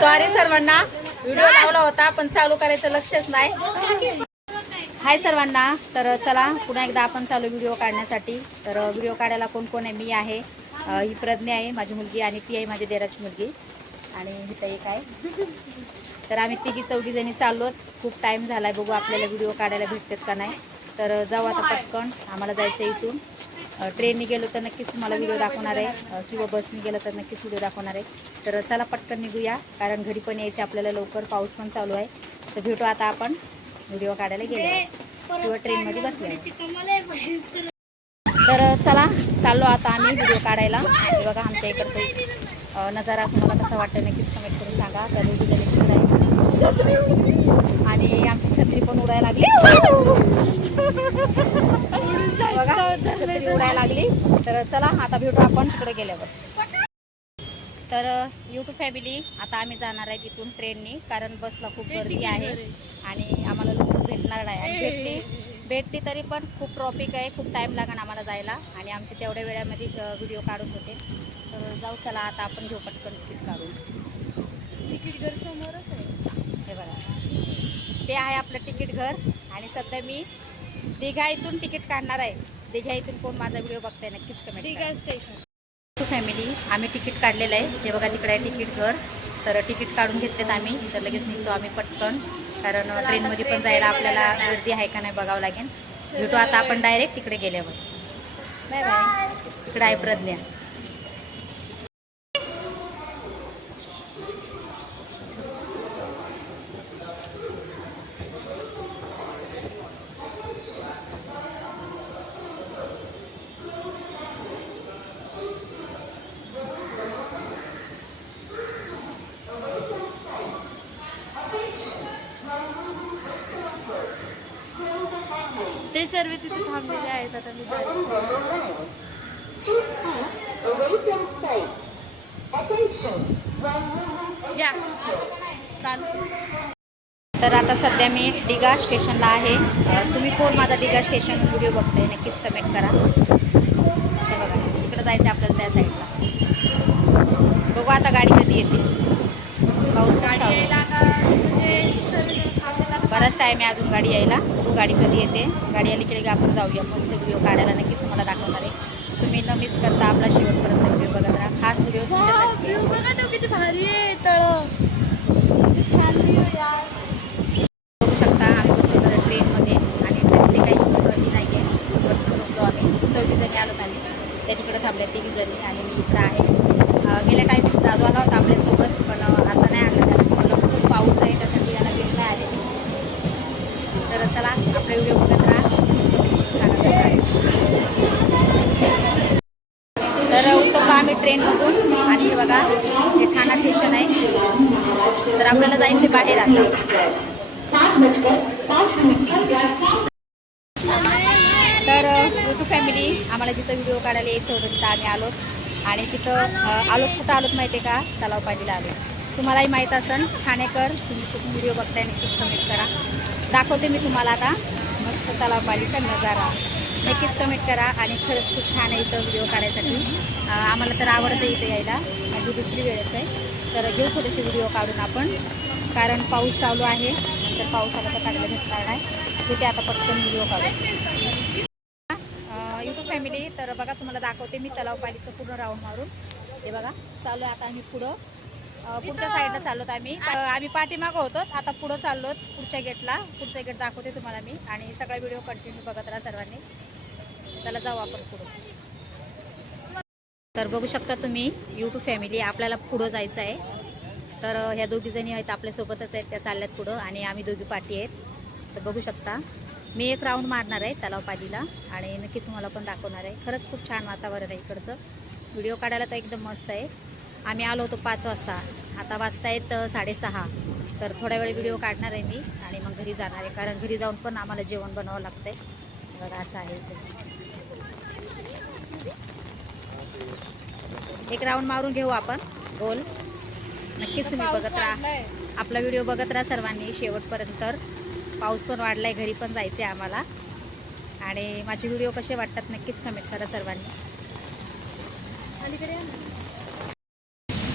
Sorry सर्वांना, video लावला होता पण चालू करायचं लक्षच नाही. हाय सर्वांना. तर चला पुन्हा एकदा आपण चालू व्हिडिओ काढण्यासाठी. तर व्हिडिओ काढायला कोण कोण आहे? मी आहे, ही प्रज्ञा आहे माझी मुलगी, आणि ती आहे माझी देराची मुलगी, आणि इथं एक आहे. तर आम्ही तिघी चौघी जणी चाललोत. खूप टाईम झाला आहे, बघू आपल्याला व्हिडिओ काढायला भेटतात का नाही. तर जाऊ आता पटकन. आम्हाला जायचं आहे इथून. ट्रेनने गेलो तर नक्कीच तुम्हाला व्हिडिओ दाखवणार आहे, किंवा बसने गेलं तर नक्कीच व्हिडिओ दाखवणार आहे. तर चला पटकन निघूया, कारण घरी पण यायचं आपल्याला लवकर, पाऊस पण चालू आहे. तर भेटू आता आपण व्हिडिओ काढायला गेलो किंवा ट्रेनमध्ये बसले. तर चला चाललो आता आम्ही व्हिडिओ काढायला. बघा आमच्या इकडचं नजारा तुम्हाला कसा वाटतं नक्कीच कमेंट करून सांगा. तर आणि आमची छत्री पण उडायला लागली. बघा छत्री उडायला लागली. तर चला आता भेटू आपण तिकडे गेल्यावर. तर यूट्यूब फॅमिली, आता आम्ही जाणार आहे तिथून ट्रेननी, कारण बसला खूप गर्दी आहे आणि आम्हाला लवकर भेटणार नाही. आणि भेटली तरी पण खूप ट्रॉफिक आहे, खूप टाईम लागणार आम्हाला जायला, आणि आमचे तेवढ्या वेळामध्ये व्हिडिओ काढून होते. तर जाऊ चला आता आपण घेऊ पटकन तिकीट काढून. तिकीट घर समोरच आहे, हे बघा ते आहे आपलं तिकीट घर. आणि सध्या मी दिघा इथून तिकीट काढणार आहे. दिघा इथून कोण माझा व्हिडिओ बघताय नक्कीच कमेंट. दिघा स्टेशन फॅमिली, आम्ही तिकीट काढलेलं आहे. ते बघा तिकडे आहे तिकीट घर. तर तिकीट काढून घेतलेत आम्ही. तर लगेच निघतो आम्ही पटकन, कारण ट्रेनमध्ये पण जायला आपल्याला गर्दी आहे का नाही बघावं लागेल. भेटू आता आपण डायरेक्ट तिकडे गेल्यावर. Bye bye. तिकडे आहे प्रज्ञा. ते सर्व तिथे थांबलेले आहेत. आता मी तर आता सध्या मी दिघा स्टेशनला आहे. तुम्ही कोण माझा दिघा स्टेशन व्हिडिओ बघताय नक्कीच कमेंट करा. हे बघा तिकडं जायचं आपल्याला त्या साईडला. बघू आता गाडी कधी येते. पाऊस यायला बराच टाईम आहे अजून गाडी यायला. बघू गाडी कधी येते. गाडी आली की आपण जाऊया मस्त व्हिडिओ काढायला. नक्कीच तुम्हाला दाखवणार आहे. तुम्ही न मिस करता आपला शेवटपर्यंत व्हिडिओ बघत राहा. खास व्हिडिओ तुमच्यासाठी. बघा तो किती भारी आहे तळ, छान व्ह्यू यार. बघू शकता आम्ही बसलो तर ट्रेनमध्ये, आणि ट्रेनमध्ये काही गर्दी नाही आहे. वरती बसलो आम्ही 4 जणी आलो आम्ही. त्या तिकडे थांबल्या 3 जणी, आणि मी इकडं आहे. गेल्या टाईम दादू आला होता आपल्यासोबत, पण आता नाही आला त्याला. खूप पाऊस आहे त्यासाठी याला भेट नाही आले. तर चला आपले व्हिडिओ बघत राहा. तर उतरलो आम्ही ट्रेनमधून, आणि हे बघा हे ठाणा स्टेशन आहे. तर आपल्याला जायचं बाहेर आता. तर यूट्यूब फॅमिली, आम्हाला जिथं व्हिडिओ काढायला यायचं होतं तिथं आम्ही आलो. आणि तिथं आलोत कुठं आलोत माहिती आहे का? तलाव पालीला आलो. तुम्हालाही माहीत असेल ठाणेकर. तुम्ही कुठून व्हिडिओ बघताय नक्कीच कमेंट करा. दाखवते मी तुम्हाला आता मस्त तलाव पालीचा नजारा. नक्कीच कमेंट करा. आणि खरंच खूप छान आहे इथं व्हिडिओ काढायसाठी. आम्हाला तर आवडतं इथं यायला. माझी दुसरी वेळच आहे. तर घेऊ थोडेसे व्हिडिओ काढून आपण, कारण पाऊस चालू आहे. नंतर पावसाला तर काढायला भेटणार नाही. तिथे आता पटकन व्हिडिओ काढू. यूट्यूब फॅमिली, तर बघा तुम्हाला दाखवते मी तलाव पालीचं पूर्ण राऊंड मारून. हे बघा चालू आहे आता आम्ही पुढच्या साईडला चाललोत आम्ही पाठीमागं होतो, आता पुढं चाललोत पुढच्या गेटला. पुढचा गेट दाखवते तुम्हाला मी, आणि सगळा व्हिडिओ कंटिन्यू बघत राहा सर्वांनी. त्याला जाऊ आपण पुढं. तर बघू शकता तुम्ही यूट्यूब फॅमिली, आपल्याला पुढं जायचं आहे. तर ह्या दोघी जणी आहेत आपल्यासोबतच आहेत, त्या चालल्यात पुढं, आणि आम्ही दोघी पाठी आहेत. तर बघू शकता मी एक राऊंड मारणार आहे तलाव पालीला, आणि नक्की तुम्हाला पण दाखवणार आहे. खरंच खूप छान वातावरण आहे इकडचं. व्हिडिओ काढायला तर एकदम मस्त आहे. आम्ही आलो होतो 5 वाजता, आता वाजतायत 6:30. तर थोड्या वेळ व्हिडिओ काढणार आहे मी, आणि मग घरी जाणार आहे, कारण घरी जाऊन पण आम्हाला जेवण बनवावं लागतंय. बघा असं आहे एक राऊंड मारून घेऊ आपण गोल. नक्कीच तुम्ही बघत राहा, आपला व्हिडिओ बघत राहा सर्वांनी शेवटपर्यंत. पाऊस पण वाढलाय, घरी पण जायचं आहे आम्हाला. आणि माझे व्हिडिओ कसे वाटतात नक्कीच कमेंट करा सर्वांनी.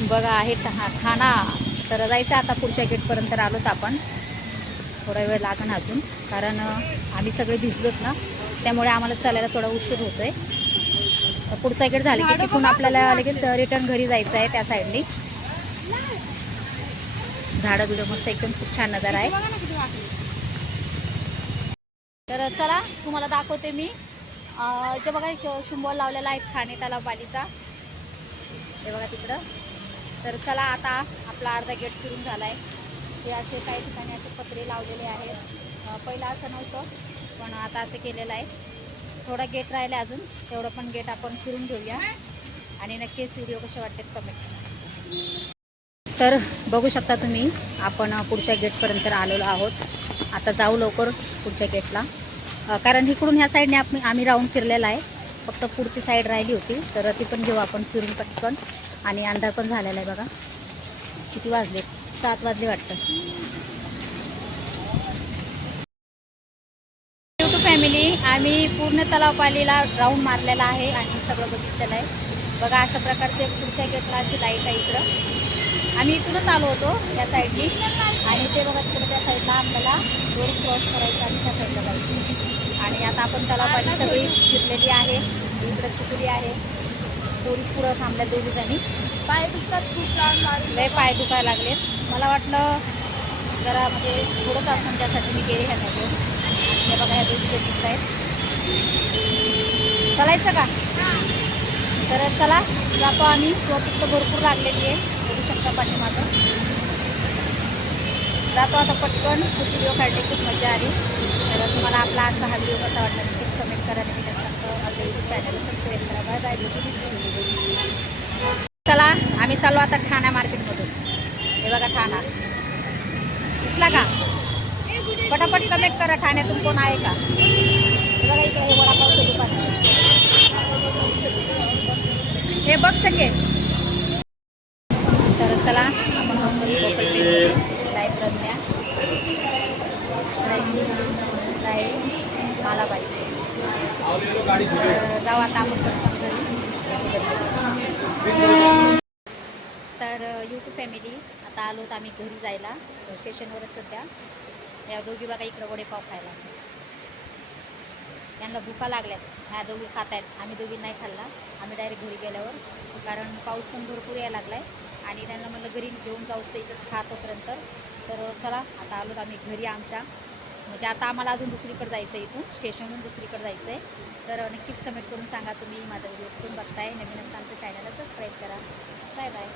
बघा आहे ठाणा तर जायचं आता पुढच्या गेटपर्यंत आलोत आपण. थोडा वेळ लागण अजून, कारण आम्ही सगळे भिजलोत ना, त्यामुळे आम्हाला चालायला थोडा उशीर होतोय. पुढचा गेट झाला की तिथून आपल्याला लगेच रिटर्न घरी जायचं आहे त्या साईडनी. झाडं बिडं मस्त एकदम खूप छान नजारा आहे. तर चला तुम्हाला दाखवते मी. इथे बघा एक शिंबॉल लावलेला आहे ठाणे तलाव पालीचा, हे बघा तिकडं. तर चला आता आपला अर्धा गेट फिरून झाला आहे. हे असे काही ठिकाणी असे पत्रे लावलेले आहेत. पहिलं असं नव्हतं, पण आता असं केलेलं आहे. थोडा गेट राहिला अजून, तेवढं पण गेट आपण फिरून घेऊया आणि नक्कीच व्हिडिओ कसे वाटते कमेंट. तर बघू शकता तुम्ही, आपण पुढच्या गेटपर्यंत आलेलो आहोत. आता जाऊ लवकर पुढच्या गेटला, कारण इकडून ह्या साईडने आम्ही राऊंड फिरलेला आहे. फक्त पुढची साईड राहिली होती, तर ती पण घेऊ आपण फिरून पटकन. आणि अंधार पण झालेला आहे बघा. किती वाजले? 7 वाजले वाटतं. यूट्यूब फॅमिली, आम्ही पूर्ण तलावपालीला राऊंड मारलेला आहे आणि सगळं बघितलेलं आहे बघा. अशा प्रकारचे पुढच्या गेटला अशी लाईट आहे इकडं. आम्ही इथूनच आलो होतो या साईडनी, आणि ते बघा तिकडे त्या साईडला आपल्याला रोड क्रॉस करायचा आणि त्या साईडला जायचं. आणि आता आपण तलावपाली सगळी फिरलेली आहे. इकडे सुकुरी आहे. थोडी पुढं थांबल्या दोघी जणी. पाय दुखतात खूप, लय पाय दुखायला लागलेत. मला वाटलं जरा म्हणजे थोडंच असं, त्यासाठी मी गेले ह्या नाही. हे बघा ह्या दोघी दिसत आहेत. चालायचं का? तर चला जातो आम्ही. तिथं भरपूर लागलेली आहे, बघू शकता पाठीमागं. जातो आता पटकन. खूप व्हिडिओ काढले, खूप मजा आली. तर तुम्हाला आपला आजचा हा व्हिडिओ कसा वाटला नक्कीच कमेंट करा. नवीन असतात तर आपल्या यूट्यूब चॅनल सबस्क्राईब करा. Bye bye. चला आम्ही चाललो आता ठाणा मार्केटमधून. हे बघा ठाणा दिसला का? पटापट कमेंट करा, ठाण्यातून कोण आहे का? हे बघा इकडे हे वडापावचं दुकान आहे. हे बघ सके. तर चला आपण लाईट रंगल्या मला पाहिजे. जाऊ आता आपण पटकन घरी. तर यूट्यूब फॅमिली, आता आलो तर आम्ही घरी जायला. स्टेशनवरच सध्या. या दोघी बघा इकडं वडेपाव खायला. यांना भुका लागल्यात. ह्या दोघी खात आहेत, आम्ही दोघी नाही खाल्ला. आम्ही डायरेक्ट घरी गेल्यावर, कारण पाऊस पण भरपूर यायला लागला आहे आणि त्यांना म्हटलं घरी घेऊन जाऊच तर इथंच खातोपर्यंत. तर चला आता आलो आम्ही घरी आमच्या. म्हणजे आता आम्हाला अजून दुसरीकडे जायचं आहे, इथून स्टेशनहून दुसरीकडे जायचं आहे. तर नक्कीच कमेंट करून सांगा तुम्ही माझा व्हिडिओ कुठून बघताय. नवीन असताना तर चॅनलला सबस्क्राईब करा. Bye bye.